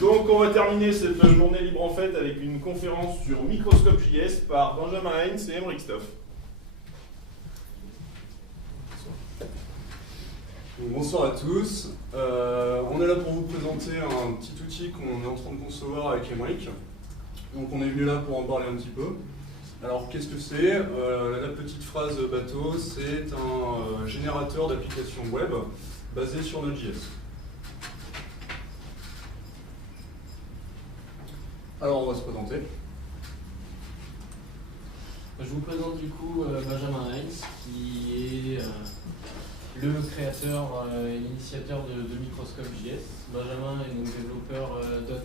Donc on va terminer cette journée libre en fait avec une conférence sur Microscope.js par Benjamin Heinz et Emeric Stoff. Bonsoir à tous. On est là pour vous présenter un petit outil qu'on est en train de concevoir avec Emeric. Donc on est venu là pour en parler un petit peu. Alors qu'est-ce que c'est? La petite phrase bateau, c'est un générateur d'applications web basé sur Node.js. Alors on va se présenter. Je vous présente du coup Benjamin Heinz, qui est le créateur et l'initiateur de Microscope.js. Benjamin est donc développeur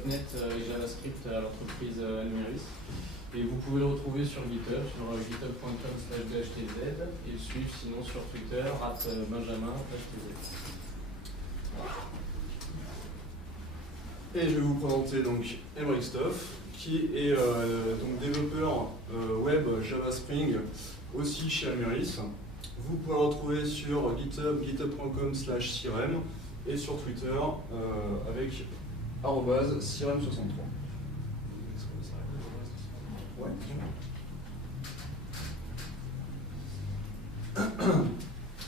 .NET et JavaScript à l'entreprise Almeris. Et vous pouvez le retrouver sur GitHub, sur github.com/bhtz, et le suivre sinon sur Twitter, @benjamin_bhtz. Et je vais vous présenter donc Emeric Stoff, qui est donc développeur web Java Spring aussi chez Almeris. Vous pouvez le retrouver sur GitHub, github.com/sirem, et sur Twitter avec @sirem63. Ouais.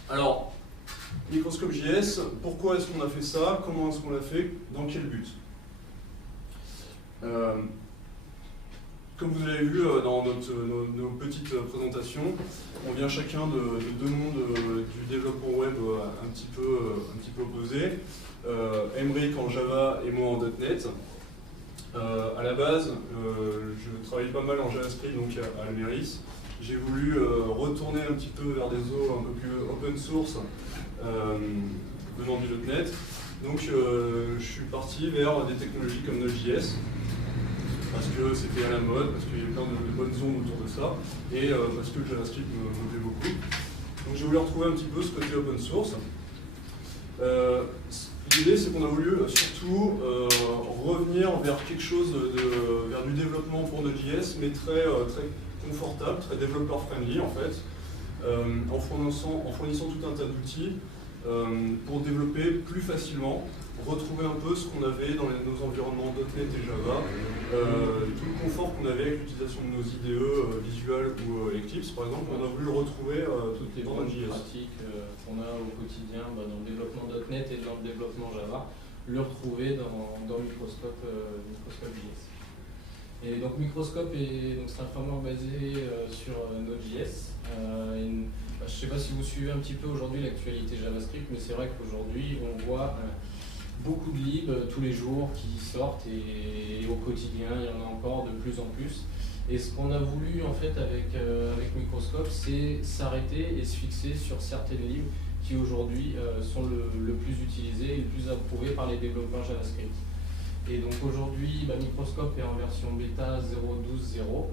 Alors, Microscope.js, pourquoi est-ce qu'on a fait ça? Comment est-ce qu'on l'a fait? Dans quel but? Comme vous l'avez vu dans nos petites présentations, on vient chacun de deux mondes du développement web un petit peu opposés. Emeric en Java et moi en .NET. À la base, je travaillais pas mal en JavaScript donc à Almeris. J'ai voulu retourner un petit peu vers des eaux un peu plus open source venant du .NET. Donc je suis parti vers des technologies comme Node.js parce que c'était à la mode, parce qu'il y avait plein de bonnes ondes autour de ça et parce que le JavaScript me plaît beaucoup. Donc j'ai voulu retrouver un petit peu ce côté open source. L'idée, c'est qu'on a voulu surtout revenir vers quelque chose, vers du développement pour Node.js, mais très confortable, très développeur-friendly en fait, en fournissant tout un tas d'outils pour développer plus facilement, retrouver un peu ce qu'on avait dans nos environnements .NET et Java, tout le confort qu'on avait avec l'utilisation de nos IDE, Visual ou Eclipse par exemple, on a voulu le retrouver toutes les bonnes pratiques qu'on a au quotidien dans le développement .NET et dans le développement Java, le retrouver dans Microscope.js. Et donc Microscope c'est un framework basé sur Node.js. Je ne sais pas si vous suivez un petit peu aujourd'hui l'actualité JavaScript, mais c'est vrai qu'aujourd'hui on voit beaucoup de libs tous les jours qui sortent et au quotidien il y en a encore de plus en plus. Et ce qu'on a voulu en fait avec Microscope, c'est s'arrêter et se fixer sur certaines libs qui aujourd'hui sont le plus utilisées et le plus approuvées par les développeurs JavaScript. Et donc aujourd'hui, Microscope est en version bêta 0.12.0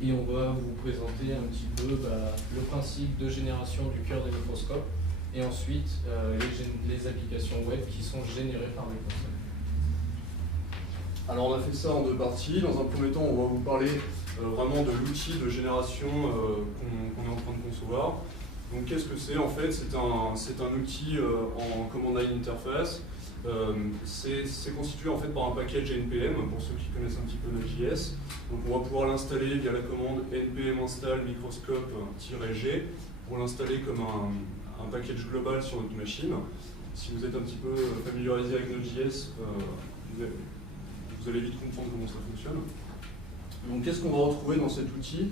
et on va vous présenter un petit peu le principe de génération du cœur de Microscope et ensuite les applications web qui sont générées par Microscope. Alors on a fait ça en deux parties. Dans un premier temps, on va vous parler vraiment de l'outil de génération qu'on est en train de concevoir. Donc qu'est-ce que c'est? En fait, c'est un outil en command line interface. C'est constitué en fait par un package npm, pour ceux qui connaissent un petit peu Node.js. Donc on va pouvoir l'installer via la commande npm install microscope-g pour l'installer comme un package global sur notre machine. Si vous êtes un petit peu familiarisé avec Node.js, vous allez vite comprendre comment ça fonctionne. Donc qu'est-ce qu'on va retrouver dans cet outil?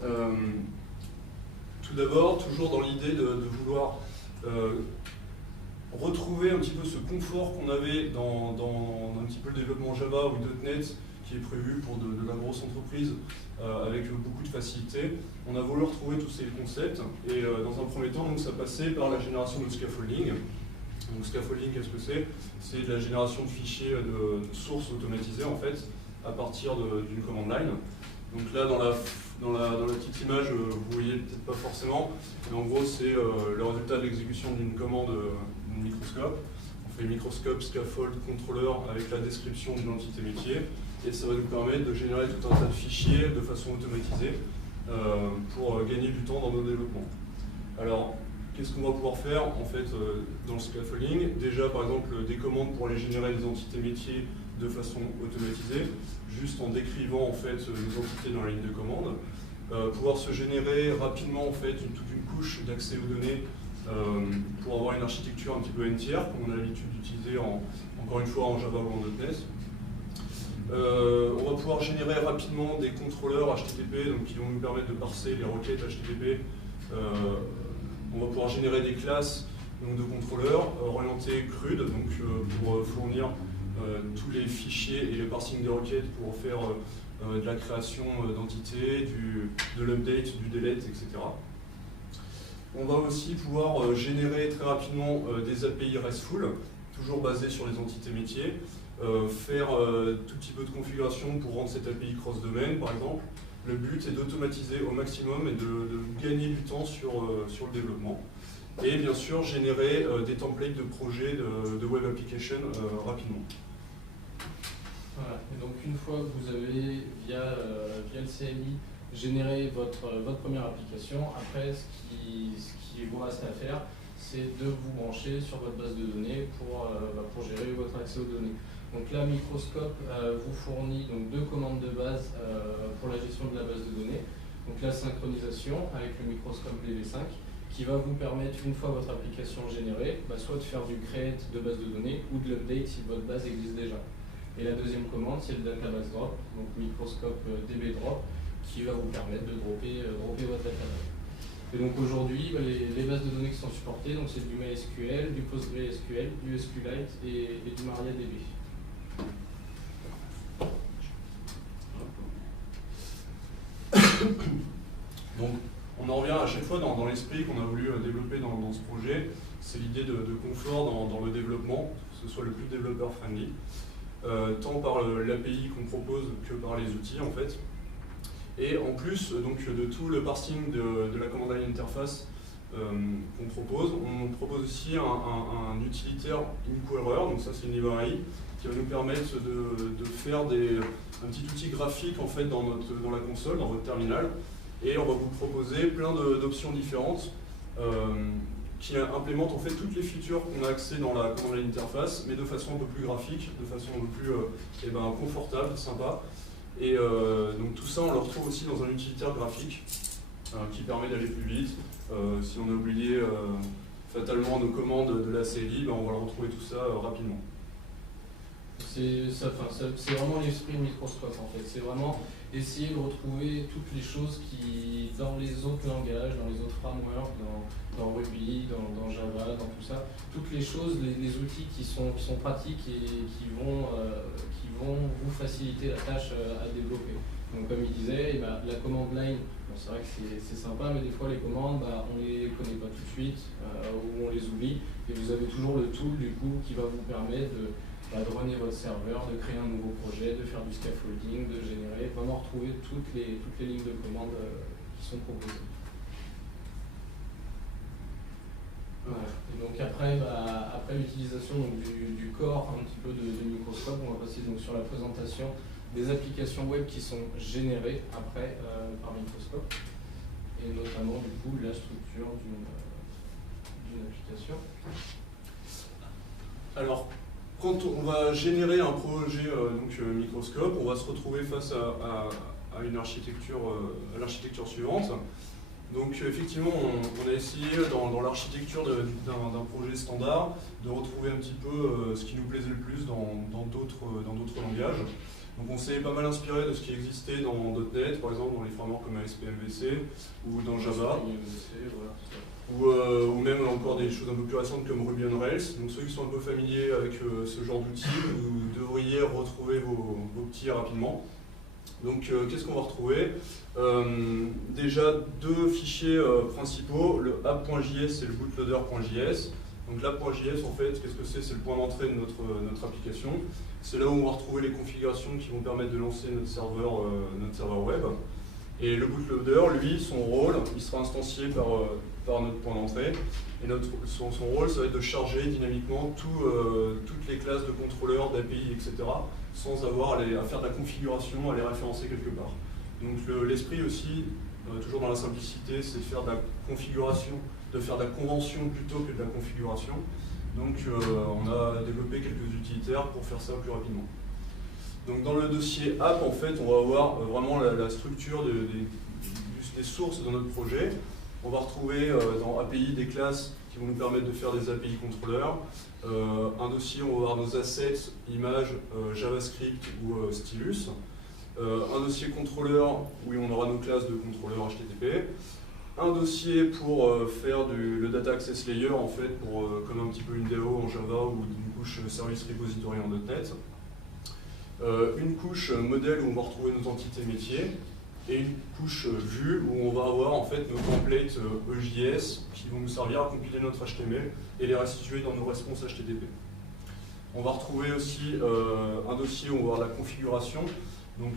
Tout d'abord, toujours dans l'idée de vouloir retrouver un petit peu ce confort qu'on avait dans un petit peu le développement Java ou .NET qui est prévu pour de la grosse entreprise avec beaucoup de facilité. On a voulu retrouver tous ces concepts et dans un premier temps, donc, ça passait par la génération de scaffolding. Donc scaffolding, qu'est-ce que c'est? C'est de la génération de fichiers de sources automatisées en fait à partir d'une command line. Donc là, dans la petite image, vous voyez peut-être pas forcément, mais en gros, c'est le résultat de l'exécution d'une commande Microscope. On fait Microscope scaffold controller avec la description d'une entité métier, et ça va nous permettre de générer tout un tas de fichiers de façon automatisée pour gagner du temps dans nos développements. Alors, qu'est-ce qu'on va pouvoir faire en fait dans le scaffolding? Déjà par exemple des commandes pour aller générer des entités métiers de façon automatisée, juste en décrivant en fait les entités dans la ligne de commande. Pouvoir se générer rapidement en fait toute une couche d'accès aux données pour avoir une architecture un petit peu entière, comme on a l'habitude d'utiliser encore une fois en Java ou en .NET. On va pouvoir générer rapidement des contrôleurs HTTP donc, qui vont nous permettre de parser les requêtes HTTP. On va pouvoir générer des classes donc, de contrôleurs orientés CRUD donc, pour fournir tous les fichiers et le parsing des requêtes pour faire de la création d'entités, de l'update, du delete, etc. On va aussi pouvoir générer très rapidement des API RESTful, toujours basées sur les entités métiers, faire tout petit peu de configuration pour rendre cette API cross-domaine, par exemple. Le but est d'automatiser au maximum et de gagner du temps sur le développement. Et bien sûr, générer des templates de projets de web application rapidement. Voilà. Et donc une fois que vous avez, via le CLI, généré votre première application, après ce qui vous reste à faire, c'est de vous brancher sur votre base de données pour gérer votre accès aux données. Donc là, Microscope vous fournit donc 2 commandes de base pour la gestion de la base de données. Donc la synchronisation avec le Microscope DB5 qui va vous permettre, une fois votre application générée, soit de faire du create de base de données ou de l'update si votre base existe déjà. Et la deuxième commande, c'est le database drop, donc Microscope DB drop, qui va vous permettre de dropper votre database. Et donc aujourd'hui, les bases de données qui sont supportées, donc c'est du MySQL, du PostgreSQL, du SQLite et du MariaDB. Donc, on en revient à chaque fois dans l'esprit qu'on a voulu développer dans ce projet, c'est l'idée de confort dans le développement, que ce soit le plus développeur-friendly, tant par l'API qu'on propose que par les outils en fait. Et en plus donc, de tout le parsing de la command line interface qu'on propose, on propose aussi un utilitaire inquerer, donc ça c'est une librairie qui va nous permettre de faire un petit outil graphique en fait dans la console, dans votre terminal, et on va vous proposer plein d'options différentes qui implémentent en fait toutes les features qu'on a accès dans la command line interface, mais de façon un peu plus graphique, de façon un peu plus confortable, sympa. Et donc tout ça, on le retrouve aussi dans un utilitaire graphique qui permet d'aller plus vite. Si on a oublié fatalement nos commandes de la CLI, on va le retrouver tout ça rapidement. C'est vraiment l'esprit de Microscope en fait. C'est vraiment essayer de retrouver toutes les choses qui, dans les autres langages, dans les autres frameworks, dans Ruby, dans Java, dans tout ça, toutes les choses, les outils qui sont pratiques et qui vont vous faciliter la tâche à développer. Donc comme il disait, la command line, c'est vrai que c'est sympa, mais des fois les commandes, on les connaît pas tout de suite, ou on les oublie, et vous avez toujours le tool du coup qui va vous permettre de runner votre serveur, de créer un nouveau projet, de faire du scaffolding, de générer, vraiment retrouver toutes les lignes de commande qui sont proposées. Voilà. Et donc après l'utilisation du corps un petit peu de Microscope, on va passer donc sur la présentation des applications web qui sont générées après par Microscope, et notamment du coup la structure d'une application. Alors, quand on va générer un projet Microscope, on va se retrouver face à une architecture, à l'architecture suivante. Donc effectivement, on a essayé dans l'architecture d'un projet standard de retrouver un petit peu ce qui nous plaisait le plus dans d'autres langages. Donc on s'est pas mal inspiré de ce qui existait dans .NET, par exemple dans les frameworks comme ASP.MVC ou dans Java. Ou même encore des choses un peu plus récentes comme Ruby on Rails. Donc ceux qui sont un peu familiers avec ce genre d'outils, vous devriez retrouver vos petits rapidement. Donc qu'est-ce qu'on va retrouver? Déjà 2 fichiers principaux, le app.js et le bootloader.js. Donc l'app.js en fait, qu'est-ce que c'est? C'est le point d'entrée de notre application. C'est là où on va retrouver les configurations qui vont permettre de lancer notre serveur web. Et le bootloader, lui, son rôle, il sera instancié par notre point d'entrée. Et son rôle, ça va être de charger dynamiquement toutes les classes de contrôleurs, d'API, etc. sans avoir à faire de la configuration, à les référencer quelque part. Donc l'esprit aussi, toujours dans la simplicité, c'est de faire de la configuration de faire de la convention plutôt que de la configuration. Donc on a développé quelques utilitaires pour faire ça plus rapidement. Donc dans le dossier app, en fait, on va avoir vraiment la structure des sources de notre projet. On va retrouver dans API des classes qui vont nous permettre de faire des API contrôleurs. Un dossier, on va avoir nos assets, images, JavaScript ou Stylus. Un dossier contrôleur où on aura nos classes de contrôleurs HTTP. Un dossier pour faire le Data Access Layer, en fait, comme un petit peu une DAO en Java ou une couche Service Repository en .NET. Une couche modèle où on va retrouver nos entités métiers. Et une couche vue où on va avoir en fait nos templates EJS qui vont nous servir à compiler notre HTML et les restituer dans nos responses HTTP. On va retrouver aussi un dossier où on va avoir la configuration. Donc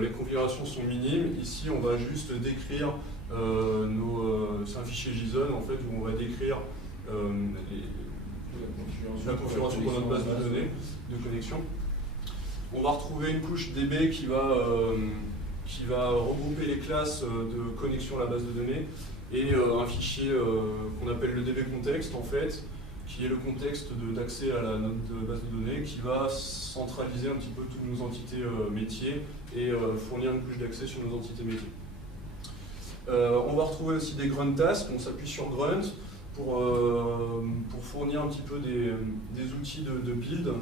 les configurations sont minimes. Ici on va juste décrire c'est un fichier JSON en fait où on va décrire la configuration pour notre base de données de connexion. On va retrouver une couche DB qui va regrouper les classes de connexion à la base de données et un fichier qu'on appelle le DB context en fait, qui est le contexte d'accès à notre base de données, qui va centraliser un petit peu toutes nos entités métiers et fournir une couche d'accès sur nos entités métiers. On va retrouver aussi des grunt tasks, on s'appuie sur grunt pour fournir un petit peu des outils de build,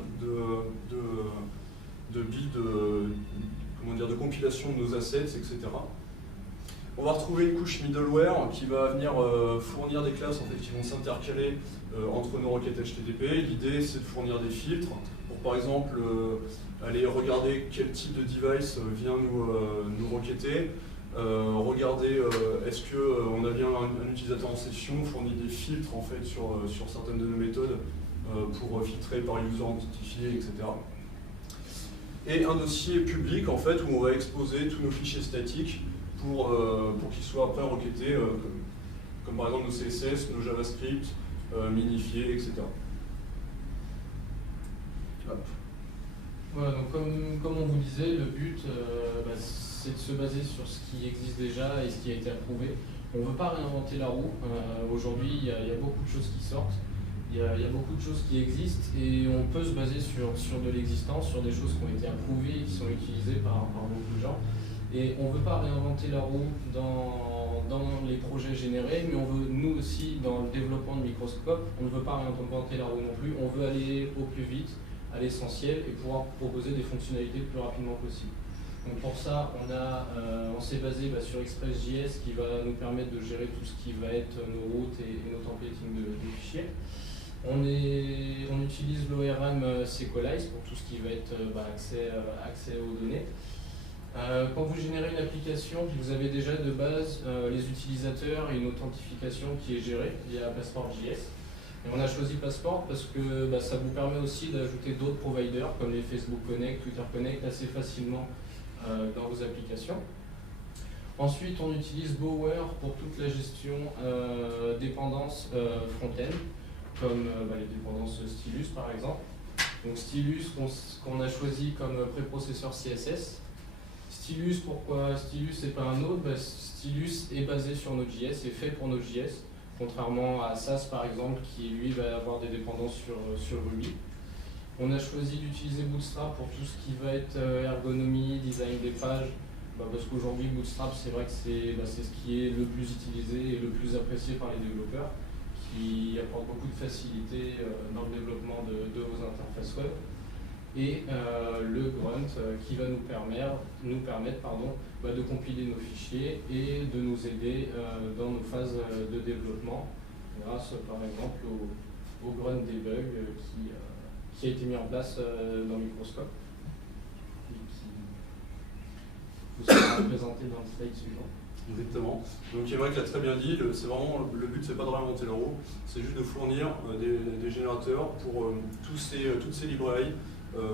de compilation de nos assets, etc. On va retrouver une couche middleware qui va venir fournir des classes en fait, qui vont s'intercaler entre nos requêtes HTTP. L'idée c'est de fournir des filtres pour par exemple aller regarder quel type de device vient nous requêter, regarder est-ce qu'on a bien un utilisateur en session, fournir des filtres en fait, sur certaines de nos méthodes pour filtrer par user identifié, etc. Et un dossier public en fait, où on va exposer tous nos fichiers statiques pour qu'ils soient après requêtés, comme par exemple nos CSS, nos JavaScript, minifiés, etc. Hop. Voilà, donc comme on vous disait, le but c'est de se baser sur ce qui existe déjà et ce qui a été approuvé. On ne veut pas réinventer la roue. Aujourd'hui, il y a beaucoup de choses qui sortent. Il y a beaucoup de choses qui existent et on peut se baser sur de l'existence, sur des choses qui ont été approuvées, qui sont utilisées par beaucoup de gens. Et on ne veut pas réinventer la roue dans les projets générés, mais on veut, nous aussi, dans le développement de Microscope, on ne veut pas réinventer la roue non plus. On veut aller au plus vite, à l'essentiel et pouvoir proposer des fonctionnalités le plus rapidement possible. Donc pour ça, on s'est basé sur Express.js qui va nous permettre de gérer tout ce qui va être nos routes et nos templating de fichiers. On utilise l'ORM Sequelize pour tout ce qui va être accès aux données. Quand vous générez une application, vous avez déjà de base les utilisateurs et une authentification qui est gérée via Passport.js. Et on a choisi Passport parce que ça vous permet aussi d'ajouter d'autres providers comme les Facebook Connect, Twitter Connect assez facilement dans vos applications. Ensuite, on utilise Bower pour toute la gestion dépendances front-end, comme les dépendances Stylus par exemple. Donc Stylus qu'on a choisi comme préprocesseur CSS. Stylus, pourquoi Stylus et pas un autre? Stylus est basé sur Node.js et fait pour Node.js, contrairement à Sass par exemple qui lui va avoir des dépendances sur Ruby. On a choisi d'utiliser Bootstrap pour tout ce qui va être ergonomie, design des pages, parce qu'aujourd'hui Bootstrap c'est vrai que c'est ce qui est le plus utilisé et le plus apprécié par les développeurs, qui apporte beaucoup de facilité dans le développement de vos interfaces web. Et le grunt qui va nous permettre de compiler nos fichiers et de nous aider dans nos phases de développement grâce par exemple au grunt debug qui a été mis en place dans Microscope et qui vous sera présenté dans le slide suivant. Exactement. Donc Émeric l'a très bien dit, c'est vraiment le but, c'est pas de réinventer la roue, c'est juste de fournir des générateurs pour toutes ces librairies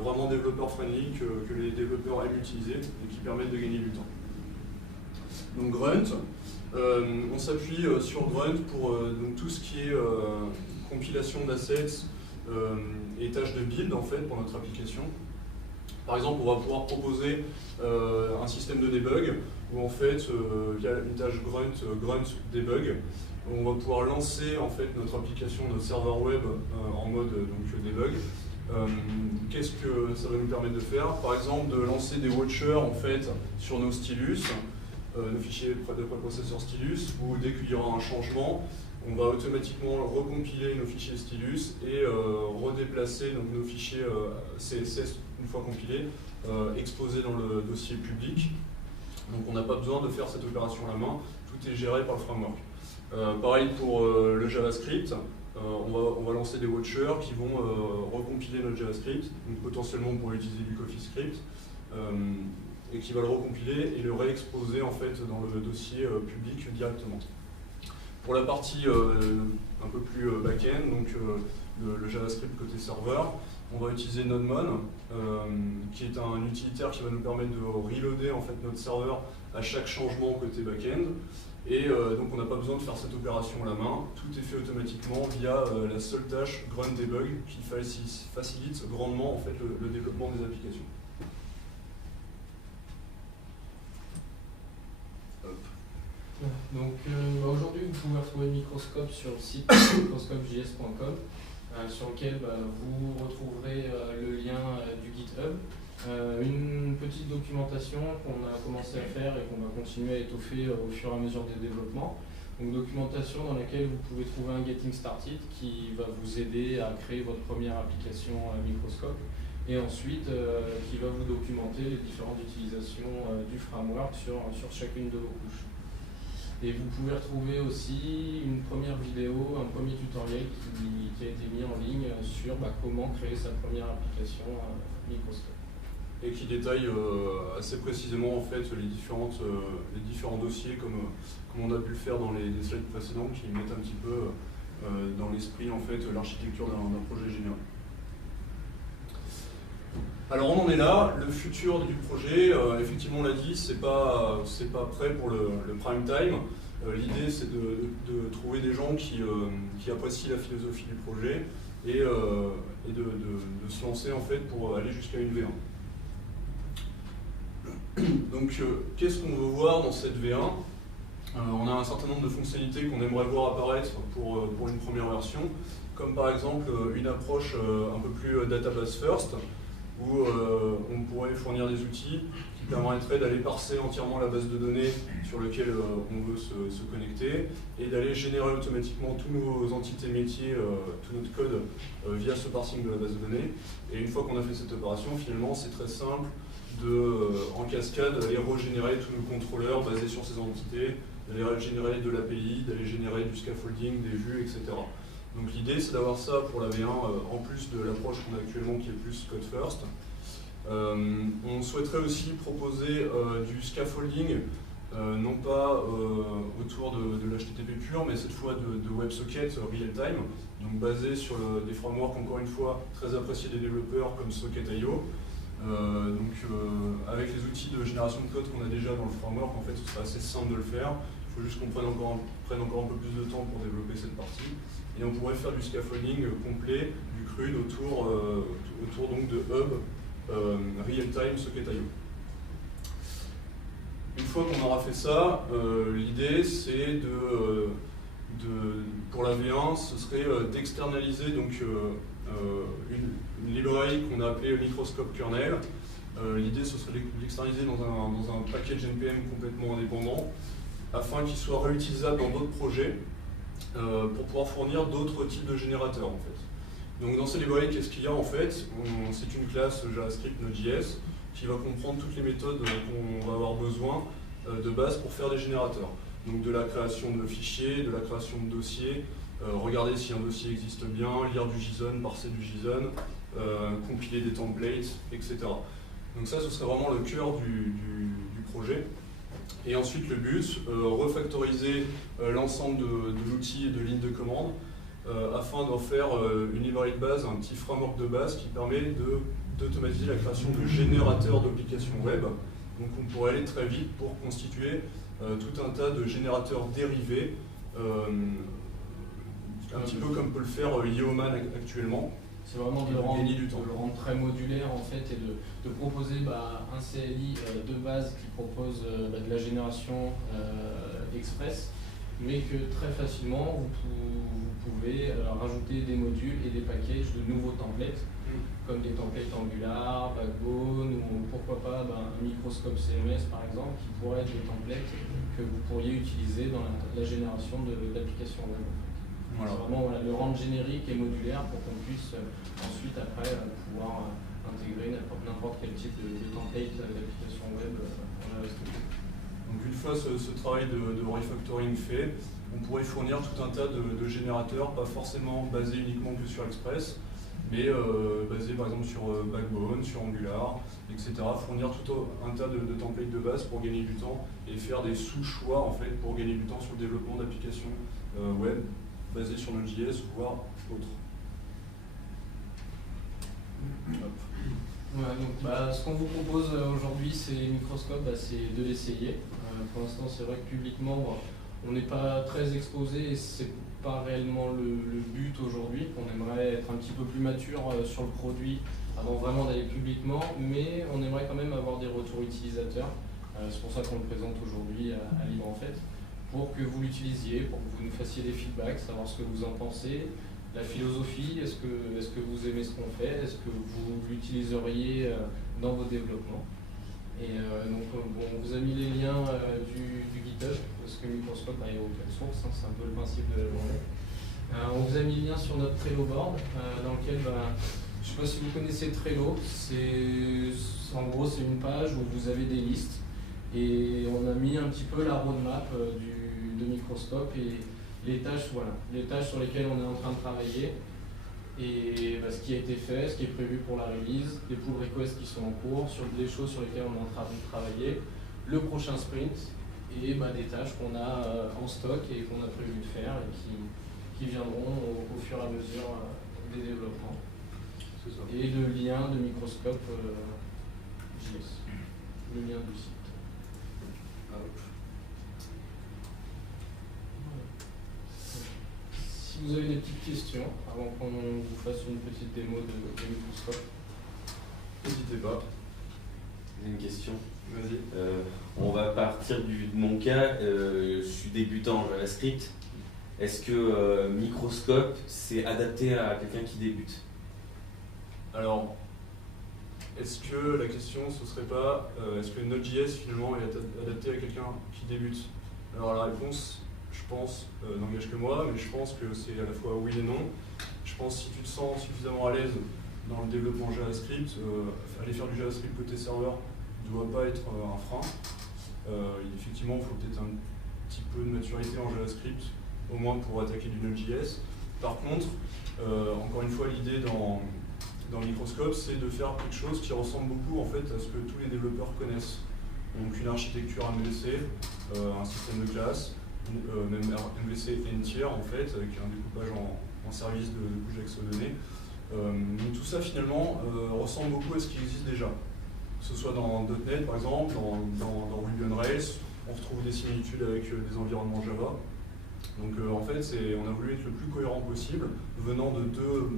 vraiment développeurs friendly que les développeurs aiment utiliser et qui permettent de gagner du temps. Donc Grunt, on s'appuie sur Grunt pour donc, tout ce qui est compilation d'assets et tâches de build en fait pour notre application. Par exemple, on va pouvoir proposer un système de debug où en fait, via une tâche grunt debug, on va pouvoir lancer en fait notre application, notre serveur web en mode debug. Qu'est-ce que ça va nous permettre de faire? Par exemple, de lancer des watchers en fait sur nos stylus, nos fichiers de préprocesseur stylus, où dès qu'il y aura un changement, on va automatiquement recompiler nos fichiers stylus et redéplacer donc, nos fichiers CSS une fois compilés, exposés dans le dossier public. Donc on n'a pas besoin de faire cette opération à la main, tout est géré par le framework. Pareil pour le JavaScript, on va lancer des watchers qui vont recompiler notre JavaScript, donc potentiellement pour utiliser du CoffeeScript, et qui va le recompiler et le réexposer en fait dans le dossier public directement. Pour la partie un peu plus back-end, donc le JavaScript côté serveur, on va utiliser NodeMon, qui est un utilitaire qui va nous permettre de reloader en fait notre serveur à chaque changement côté back-end. Et donc on n'a pas besoin de faire cette opération à la main, tout est fait automatiquement via la seule tâche Grunt Debug qui facilite grandement en fait, le développement des applications. Donc aujourd'hui vous pouvez retrouver Microscope sur le site microscopejs.com sur lequel vous retrouverez le lien du GitHub. Une petite documentation qu'on a commencé à faire et qu'on va continuer à étoffer au fur et à mesure des développements. Donc documentation dans laquelle vous pouvez trouver un Getting Started qui va vous aider à créer votre première application Microscope et ensuite qui va vous documenter les différentes utilisations du framework sur chacune de vos couches. Et vous pouvez retrouver aussi une première vidéo, un premier tutoriel qui a été mis en ligne sur comment créer sa première application Microscope. Et qui détaille assez précisément en fait, les différents dossiers comme on a pu le faire dans les slides précédents qui mettent un petit peu dans l'esprit en fait, l'architecture d'un projet général. Alors on en est là, le futur du projet, effectivement on l'a dit, c'est pas prêt pour le prime time. L'idée c'est de trouver des gens qui apprécient la philosophie du projet et de se lancer en fait pour aller jusqu'à une V1. Donc qu'est-ce qu'on veut voir dans cette V1 ? On a un certain nombre de fonctionnalités qu'on aimerait voir apparaître pour une première version, comme par exemple une approche un peu plus database first, où on pourrait fournir des outils qui permettraient d'aller parser entièrement la base de données sur laquelle on veut se connecter et d'aller générer automatiquement tous nos entités métiers, tout notre code via ce parsing de la base de données. Et une fois qu'on a fait cette opération, finalement, c'est très simple en cascade d'aller régénérer tous nos contrôleurs basés sur ces entités, d'aller générer de l'API, d'aller générer du scaffolding, des vues, etc. Donc l'idée c'est d'avoir ça pour la V1 en plus de l'approche qu'on a actuellement qui est plus code first. On souhaiterait aussi proposer du scaffolding, non pas autour de l'HTTP pur, mais cette fois de WebSocket real-time, donc basé sur des frameworks encore une fois très appréciés des développeurs comme Socket.io. Avec les outils de génération de code qu'on a déjà dans le framework, en fait ce serait assez simple de le faire. Il faut juste qu'on prenne encore un peu plus de temps pour développer cette partie. Et on pourrait faire du scaffolding complet, du CRUD autour donc de Hub Real-Time Socket.io. Une fois qu'on aura fait ça, l'idée c'est pour la V1, ce serait d'externaliser donc une librairie qu'on a appelée Microscope Kernel. L'idée ce serait d'externaliser dans un package NPM complètement indépendant afin qu'il soit réutilisable dans d'autres projets pour pouvoir fournir d'autres types de générateurs en fait. Donc dans ces librairies, qu'est-ce qu'il y a en fait? C'est une classe JavaScript Node.js qui va comprendre toutes les méthodes qu'on va avoir besoin de base pour faire des générateurs. Donc de la création de fichiers, de la création de dossiers, regarder si un dossier existe bien, lire du JSON, parser du JSON, compiler des templates, etc. Donc ça, ce serait vraiment le cœur du projet. Et ensuite le but, refactoriser l'ensemble de l'outil et de lignes de commande afin d'en faire une librairie de base, un petit framework de base qui permet d'automatiser la création de générateurs d'applications web. Donc on pourrait aller très vite pour constituer tout un tas de générateurs dérivés, un petit peu comme peut le faire Yeoman actuellement. C'est vraiment de le rendre très modulaire en fait et de proposer un CLI de base qui propose de la génération express mais que très facilement vous pouvez rajouter des modules et des packages de nouveaux templates, comme des templates Angular, Backbone, ou pourquoi pas un microscope CMS par exemple, qui pourraient être des templates que vous pourriez utiliser dans la génération d'applications web. Voilà. C'est vraiment le rendre générique et modulaire pour qu'on puisse ensuite après pouvoir intégrer n'importe quel type de template d'application web en JavaScript. Donc une fois ce travail de refactoring fait, on pourrait fournir tout un tas de générateurs, pas forcément basés uniquement que sur Express, mais basés par exemple sur Backbone, sur Angular, etc. Fournir tout un tas de templates de base pour gagner du temps et faire des sous-choix en fait pour gagner du temps sur le développement d'applications web basées sur Node.js, voire autres. Ouais, donc, ce qu'on vous propose aujourd'hui, c'est Microscope, c'est de l'essayer. Pour l'instant, c'est vrai que publiquement, on n'est pas très exposé et c'est pas réellement le but aujourd'hui. On aimerait être un petit peu plus mature sur le produit avant vraiment d'aller publiquement, mais on aimerait quand même avoir des retours utilisateurs. C'est pour ça qu'on le présente aujourd'hui à Libre en fait, pour que vous l'utilisiez, pour que vous nous fassiez des feedbacks, savoir ce que vous en pensez. La philosophie, est-ce que vous aimez ce qu'on fait? Est-ce que vous l'utiliseriez dans vos développements? Et donc, on vous a mis les liens du GitHub, parce que Microscope est open source, c'est un peu le principe de la journée. On vous a mis le lien sur notre Trello board, dans lequel, je ne sais pas si vous connaissez Trello, en gros c'est une page où vous avez des listes, et on a mis un petit peu la roadmap de Microscope, et les tâches sur lesquelles on est en train de travailler, et ce qui a été fait, ce qui est prévu pour la release, les pull requests qui sont en cours, sur des choses sur lesquelles on est en train de travailler, le prochain sprint, et des tâches qu'on a en stock et qu'on a prévu de faire et qui viendront au fur et à mesure des développements. C'est ça. Et le lien de Microscope JS, le lien du site. Si vous avez des petites questions, avant qu'on vous fasse une petite démo de Microscope. N'hésitez pas. J'ai une question. Vas-y. On va partir de mon cas. Je suis débutant en JavaScript. Est-ce que Microscope, c'est adapté à quelqu'un qui débute? Alors, est-ce que la question, ce serait pas, est-ce que Node.js finalement est adapté à quelqu'un qui débute? Alors la réponse, je pense, n'engage que moi, mais je pense que c'est à la fois oui et non. Je pense que si tu te sens suffisamment à l'aise dans le développement JavaScript, aller faire du JavaScript côté serveur ne doit pas être un frein. Effectivement, il faut peut-être un petit peu de maturité en JavaScript, au moins pour attaquer du Node.js. Par contre, encore une fois, l'idée dans Microscope, c'est de faire quelque chose qui ressemble beaucoup en fait à ce que tous les développeurs connaissent. Donc une architecture MVC, un système de classe, même MVC entier en fait, avec un découpage en service de couches d'accès aux données. Donc tout ça finalement ressemble beaucoup à ce qui existe déjà. Que ce soit dans .NET par exemple, dans Ruby on Rails, on retrouve des similitudes avec des environnements Java. Donc en fait, on a voulu être le plus cohérent possible, venant de deux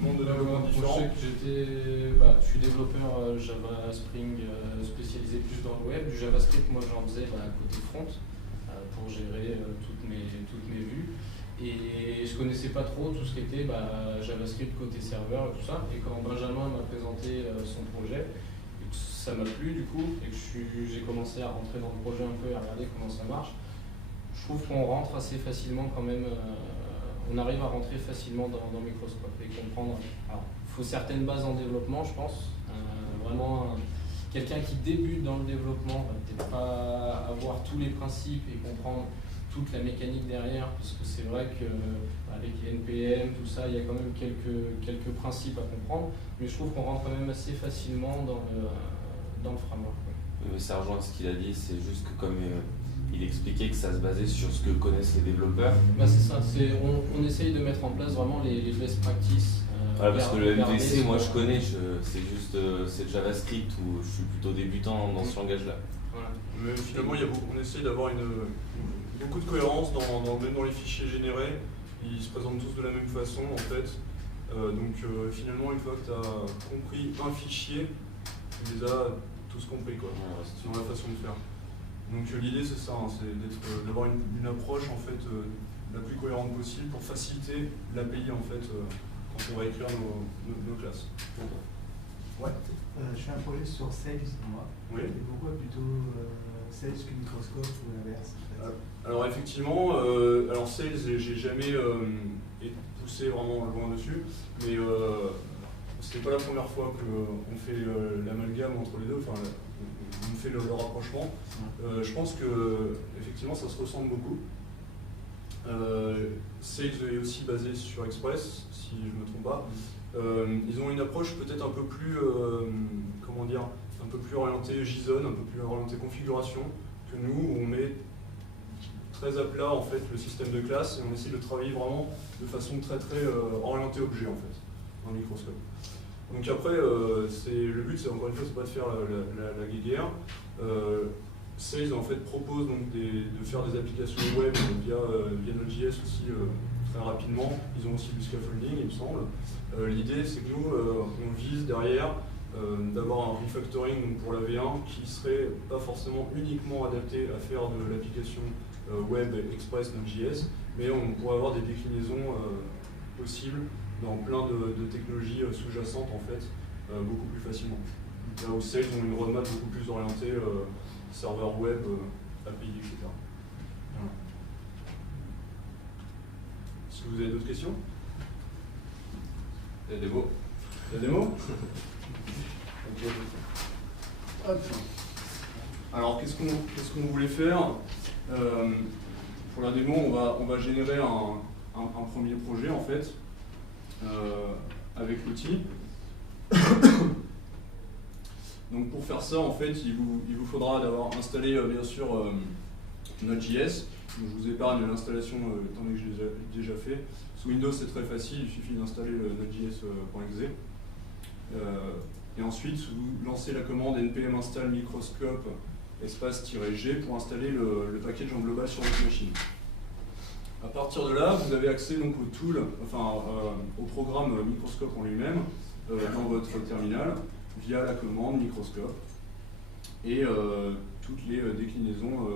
mondes de développement différents. Je suis développeur Java Spring spécialisé plus dans le web. Du JavaScript, moi j'en faisais côté front pour gérer toutes mes vues. Et je connaissais pas trop tout ce qui était JavaScript côté serveur et tout ça. Et quand Benjamin m'a présenté son projet, et que ça m'a plu du coup, et que j'ai commencé à rentrer dans le projet un peu et à regarder comment ça marche, je trouve qu'on rentre assez facilement quand même, on arrive à rentrer facilement dans Microscope et comprendre. Alors, il faut certaines bases en développement, je pense. Vraiment, quelqu'un qui débute dans le développement va peut-être pas avoir tous les principes et comprendre toute la mécanique derrière, parce que c'est vrai qu'avec les NPM, tout ça, il y a quand même quelques principes à comprendre, mais je trouve qu'on rentre quand même assez facilement dans le framework. Ça rejoint ce qu'il a dit, c'est juste que comme il expliquait que ça se basait sur ce que connaissent les développeurs. C'est ça, on essaye de mettre en place vraiment les best practices. Parce que le MVC, moi je connais, c'est le JavaScript où je suis plutôt débutant dans ce langage-là. Voilà. Mais finalement, on essaye d'avoir beaucoup de cohérence même dans les fichiers générés. Ils se présentent tous de la même façon en fait. Finalement, une fois que tu as compris un fichier, tu les as tous compris quoi. Dans la façon de faire. Donc l'idée c'est ça, hein, c'est d'avoir une approche en fait la plus cohérente possible pour faciliter l'API en fait quand on va écrire nos classes. Ouais. Je fais un projet sur Sales, moi. Oui. Et pourquoi plutôt Sales que Microscope ou l'inverse en fait? Alors effectivement, alors Sales, j'ai jamais été poussé vraiment loin dessus, mais c'est pas la première fois qu'on fait l'amalgame entre les deux, enfin on fait le rapprochement. Je pense que effectivement ça se ressemble beaucoup. Sales est aussi basé sur Express, si je ne me trompe pas. Ils ont une approche peut-être un peu plus, comment dire, un peu plus orientée JSON, un peu plus orientée configuration que nous, où on met très à plat en fait le système de classe et on essaie de travailler vraiment de façon très orientée objet en fait, dans Microscope. Donc après, le but c'est encore une fois, c'est pas de faire la guéguerre. Sales en fait propose donc de faire des applications web via Node.js aussi très rapidement. Ils ont aussi du scaffolding, il me semble. L'idée c'est que nous, on vise derrière d'avoir un refactoring donc pour la V1 qui serait pas forcément uniquement adapté à faire de l'application web Express Node.js, mais on pourrait avoir des déclinaisons possibles dans plein de technologies sous-jacentes en fait, beaucoup plus facilement. Là où Sales ont une roadmap beaucoup plus orientée serveur web, API, etc. Voilà. Est-ce que vous avez d'autres questions? Il y a des mots. La démo? Hop. Alors qu'est-ce qu'on voulait faire? Pour la démo, on va générer un premier projet en fait avec l'outil. Donc pour faire ça, en fait, il vous faudra d'avoir installé bien sûr Node.js. Je vous épargne l'installation étant donné que je l'ai déjà fait. Sous Windows, c'est très facile, il suffit d'installer le Node.js.exe. Et ensuite, vous lancez la commande npm install microscope espace-g pour installer le package en global sur votre machine. À partir de là, vous avez accès donc au tool, enfin au programme Microscope en lui-même dans votre terminal via la commande microscope et toutes les déclinaisons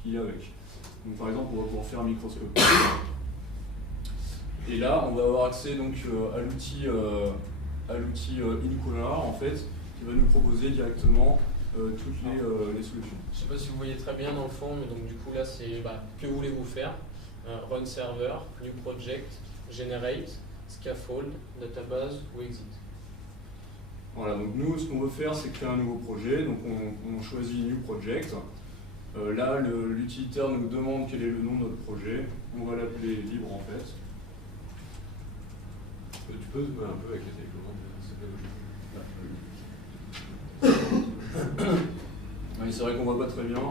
qu'il y a avec. Donc, par exemple, on va pouvoir faire microscope. Et là, on va avoir accès donc à l'outil InColor en fait, qui va nous proposer directement toutes les solutions. Je ne sais pas si vous voyez très bien dans le fond, mais donc du coup là c'est que voulez-vous faire? Run server, new project, generate, scaffold, database ou exit. Voilà, donc nous ce qu'on veut faire c'est créer un nouveau projet, donc on choisit new project. Là l'utilitaire nous demande quel est le nom de notre projet, on va l'appeler libre en fait. Tu peux zoomer un peu avec les télécommandes. Oui, c'est vrai qu'on voit pas très bien.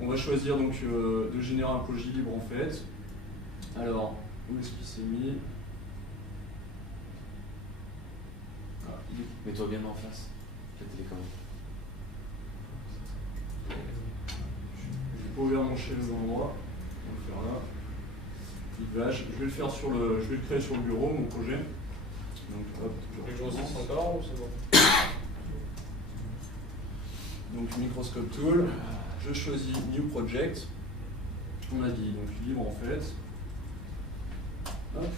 On va choisir donc de générer un projet libre en fait. Alors, où est-ce qu'il s'est mis? Mets-toi bien en face, la télécommande. J'ai pas ouvert mon shell au endroit. On va le faire là. Livrage. Je vais le créer sur le bureau, mon projet. Donc hop, Je recommence encore ou c'est bon? donc Microscope Tool, je choisis New Project. On a dit donc libre en fait. Hop.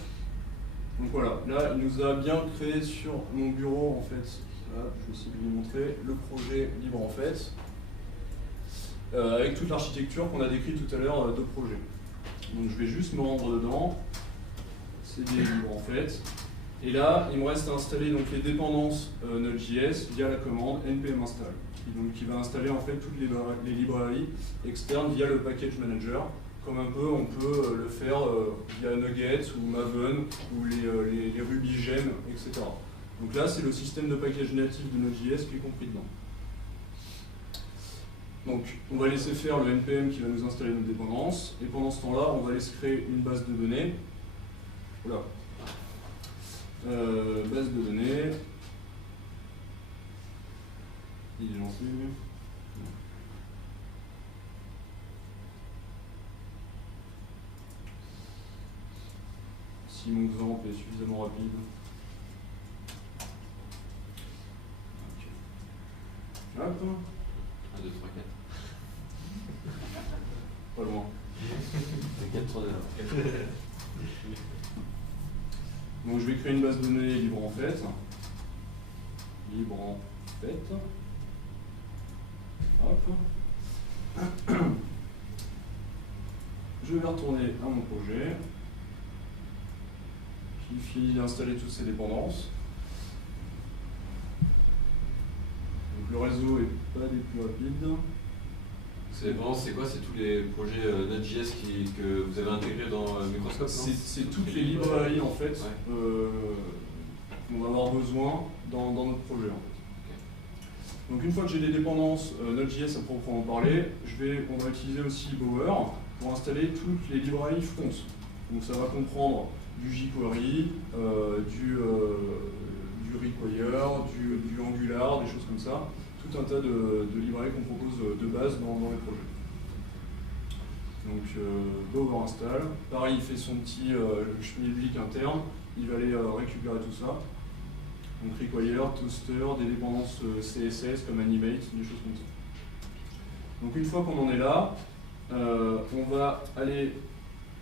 Donc voilà, là il nous a bien créé sur mon bureau en fait. Là, je vais essayer de vous montrer le projet libre en fait. Avec toute l'architecture qu'on a décrite tout à l'heure de projet. Donc je vais juste me rendre dedans. CD libre en fait. Et là, il me reste à installer donc les dépendances Node.js via la commande npm install, qui va installer en fait toutes les librairies externes via le package manager, comme un peu on peut le faire via Nuget ou Maven ou les Ruby Gem, etc. Donc là, c'est le système de package natif de Node.js qui est compris dedans. Donc, on va laisser faire le npm qui va nous installer nos dépendances, et pendant ce temps-là, on va laisser créer une base de données. Voilà. Base de données. Il est lancé. Si mon exemple est suffisamment rapide. Okay. Hop. 1, 2, 3, 4. Pas loin. C'est 4 heures. Donc je vais créer une base de données libre en fait. Libre en fait. Hop. Je vais retourner à mon projet. Qui finit d'installer toutes ces dépendances. Donc le réseau est pas des plus rapides. C'est quoi? C'est tous les projets Node.js que vous avez intégrés dans Microscope? C'est toutes les librairies en fait qu'on va avoir besoin dans notre projet. En fait. Donc une fois que j'ai des dépendances Node.js à proprement parler, on va utiliser aussi Bower pour installer toutes les librairies front. Donc ça va comprendre du jQuery, du Require, du Angular, des choses comme ça. Tout un tas de librairies qu'on propose de base dans les projets. Donc Bower install. Pareil, il fait son petit schmilblick interne. Il va aller récupérer tout ça. Donc Require, Toaster, des dépendances CSS comme Animate, des choses comme ça. Donc une fois qu'on en est là, on va aller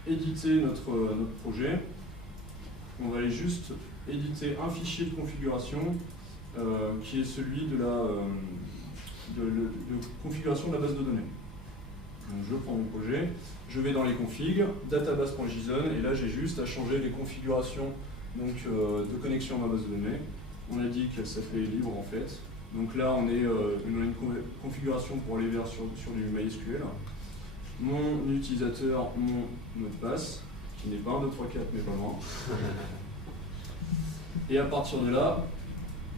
éditer notre projet. On va aller juste éditer un fichier de configuration qui est celui de configuration de la base de données. Donc je prends mon projet, je vais dans les configs, database.json, et là j'ai juste à changer les configurations de connexion à ma base de données. On a dit qu'elle s'appelait libre en fait. Donc là on a une configuration pour aller vers sur du MySQL. Mon utilisateur, mon mot de passe, qui n'est pas 1, 2, 3, 4 mais pas loin. Et à partir de là,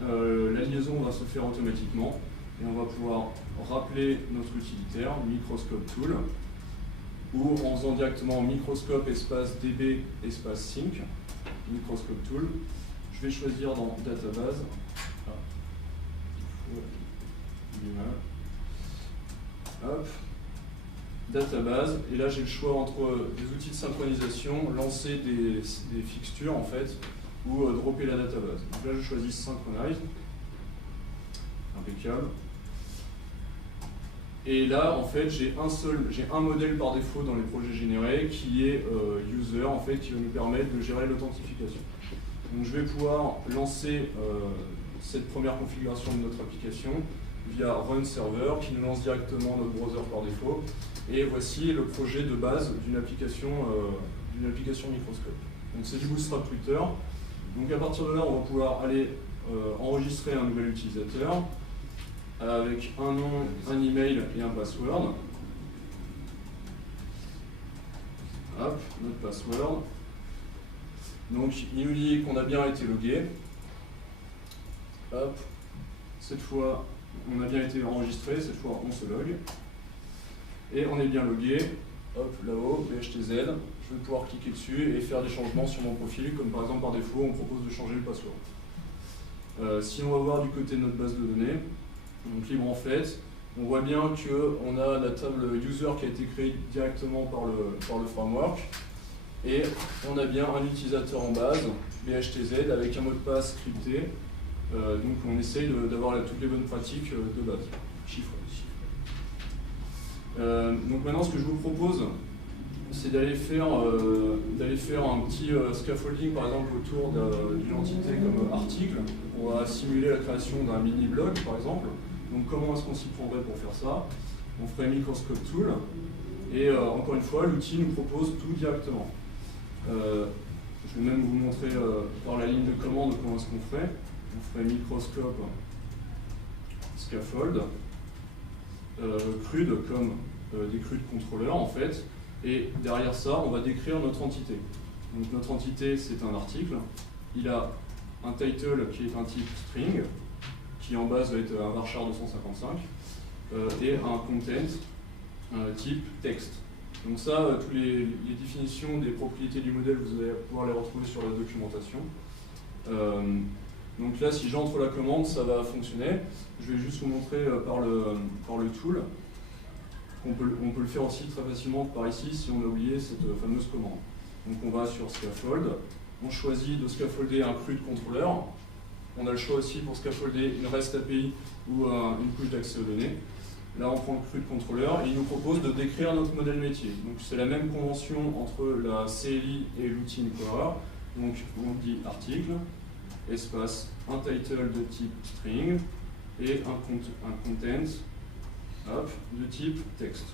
la liaison va se faire automatiquement et on va pouvoir rappeler notre utilitaire Microscope Tool ou en faisant directement Microscope espace DB espace sync, Microscope Tool. Je vais choisir dans Database. Hop. Database, et là j'ai le choix entre des outils de synchronisation, lancer des fixtures en fait, ou dropper la database. Donc là je choisis Synchronize, impeccable. Et là en fait j'ai un modèle par défaut dans les projets générés qui est user en fait, qui va nous permettre de gérer l'authentification. Donc je vais pouvoir lancer cette première configuration de notre application via Run Server qui nous lance directement notre browser par défaut. Et voici le projet de base d'une application Microscope. Donc c'est du Bootstrap Twitter. Donc à partir de là, on va pouvoir aller enregistrer un nouvel utilisateur avec un nom, un email et un password. Hop, notre password. Donc il nous dit qu'on a bien été logué. Hop, cette fois on a bien été enregistré, cette fois on se log. Et on est bien logué, hop là-haut, BHTZ, je vais pouvoir cliquer dessus et faire des changements sur mon profil, comme par exemple par défaut on propose de changer le password. Si on va voir du côté de notre base de données, donc libre en fait, on voit bien qu'on a la table user qui a été créée directement par le framework, et on a bien un utilisateur en base, BHTZ, avec un mot de passe crypté, donc on essaye d'avoir toutes les bonnes pratiques de base, chiffres. Donc maintenant ce que je vous propose, c'est d'aller faire un petit scaffolding par exemple autour d'une entité comme article. On va simuler la création d'un mini-blog par exemple. Donc comment est-ce qu'on s'y prendrait pour faire ça? On ferait Microscope Tool et encore une fois l'outil nous propose tout directement. Je vais même vous montrer par la ligne de commande comment est-ce qu'on ferait. On ferait Microscope Scaffold. CRUD comme des CRUD contrôleurs en fait, et derrière ça on va décrire notre entité. Donc notre entité c'est un article, il a un title qui est un type string, qui en base va être un varchar 255, et un content type texte. Donc ça, toutes les définitions des propriétés du modèle, vous allez pouvoir les retrouver sur la documentation. Donc là, si j'entre la commande, ça va fonctionner. Je vais juste vous montrer par le tool. On peut le faire aussi très facilement par ici si on a oublié cette fameuse commande. Donc on va sur Scaffold, on choisit de scaffolder un CRUD contrôleur. On a le choix aussi pour scaffolder une REST API ou une couche d'accès aux données. Là, on prend le CRUD contrôleur et il nous propose de décrire notre modèle métier. Donc, c'est la même convention entre la CLI et l'outil Inquirer. Donc, on dit article, espace, un title de type string et un content de type texte.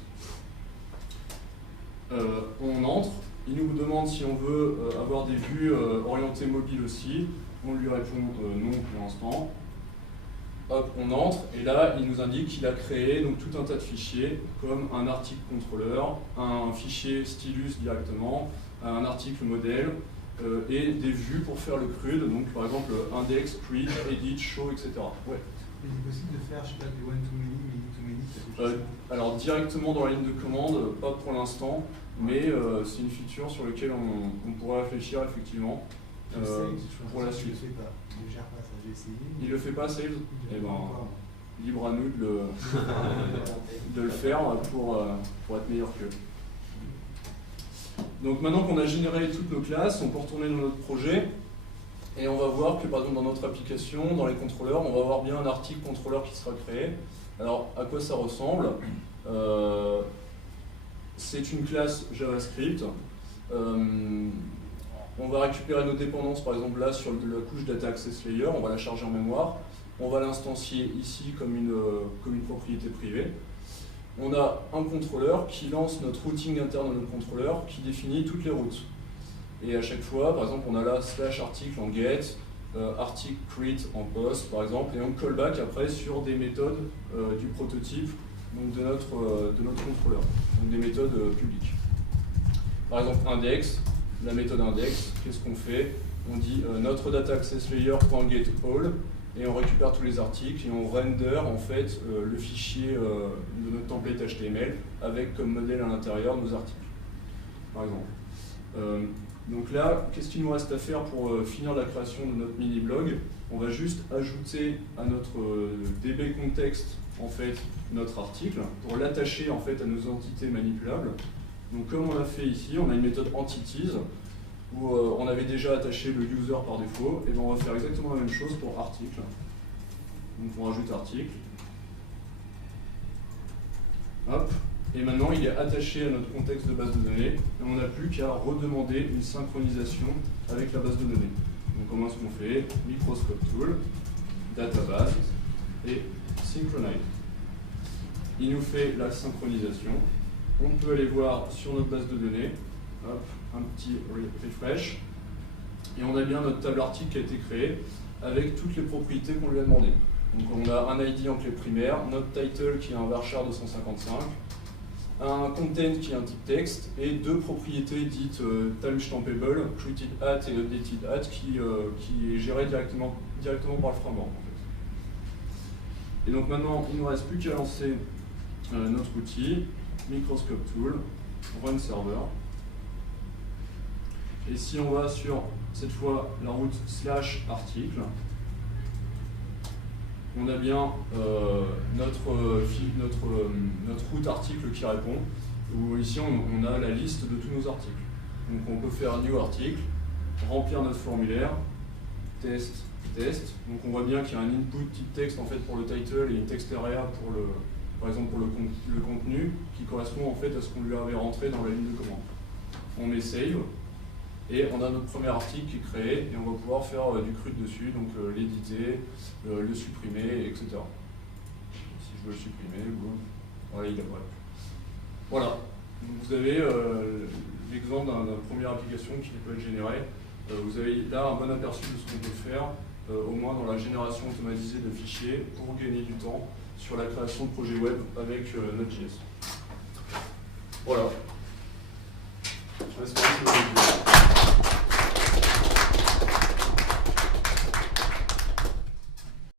On entre, il nous demande si on veut avoir des vues orientées mobiles aussi. On lui répond non pour l'instant. Hop, on entre, et là, il nous indique qu'il a créé donc, tout un tas de fichiers, comme un article contrôleur, un fichier stylus directement, un article modèle, et des vues pour faire le CRUD, donc par exemple index, create, edit, show, etc. Ouais. Il est possible de faire, je sais pas, du one-to-many, many-to-many, quelque chose comme ça. Alors directement dans la ligne de commande, pas pour l'instant, mais c'est une feature sur laquelle on pourrait réfléchir effectivement pour la suite. Il ne gère pas ça, j'ai essayé. Il le fait pas, Sales? Eh ben, encore. libre à nous de le faire pour être meilleur qu'eux. Donc maintenant qu'on a généré toutes nos classes, on peut retourner dans notre projet et on va voir que par exemple dans notre application, dans les contrôleurs, on va avoir bien un article contrôleur qui sera créé. Alors à quoi ça ressemble? C'est une classe JavaScript. On va récupérer nos dépendances, par exemple là sur la couche Data Access Layer, on va la charger en mémoire. On va l'instancier ici comme une propriété privée. On a un contrôleur qui lance notre routing interne de notre contrôleur qui définit toutes les routes. Et à chaque fois, par exemple, on a là /article en get, article create en post, par exemple, et on callback après sur des méthodes du prototype donc de notre contrôleur, donc des méthodes publiques. Par exemple, index, la méthode index, qu'est-ce qu'on fait? On dit notre data access layer.getAll et on récupère tous les articles et on render en fait le fichier de notre template HTML avec comme modèle à l'intérieur nos articles, par exemple. Donc là, qu'est-ce qu'il nous reste à faire pour finir la création de notre mini-blog? On va juste ajouter à notre DB context en fait notre article pour l'attacher en fait à nos entités manipulables. Donc comme on l'a fait ici, on a une méthode entities où on avait déjà attaché le user par défaut, et bien on va faire exactement la même chose pour article. Donc on rajoute article. Hop. Et maintenant il est attaché à notre contexte de base de données, et on n'a plus qu'à redemander une synchronisation avec la base de données. Donc comment est-ce qu'on fait? Microscope tool, database et synchronize. Il nous fait la synchronisation. On peut aller voir sur notre base de données, hop, un petit refresh, et on a bien notre table article qui a été créée avec toutes les propriétés qu'on lui a demandées. Donc on a un ID en clé primaire, notre title qui est un varchar 255, un content qui est un type texte, et deux propriétés dites timestampable, created at et updated at qui est géré directement par le framework. En fait. Et donc maintenant, il ne nous reste plus qu'à lancer notre outil, Microscope Tool, Run Server. Et si on va sur, cette fois, la route /article, on a bien notre route article qui répond, où ici on a la liste de tous nos articles. Donc on peut faire New Article, remplir notre formulaire, test. Donc on voit bien qu'il y a un input type texte en fait pour le title et une text area pour par exemple pour le contenu qui correspond en fait à ce qu'on lui avait rentré dans la ligne de commande. On met save et on a notre premier article qui est créé et on va pouvoir faire du CRUD dessus, donc l'éditer, le supprimer, etc. Si je veux le supprimer, boum, voilà, il apparaît. Voilà, donc vous avez l'exemple d'une première application qui peut être générée. Vous avez là un bon aperçu de ce qu'on peut faire, au moins dans la génération automatisée de fichiers pour gagner du temps sur la création de projets web avec Node.js. Voilà. Je reste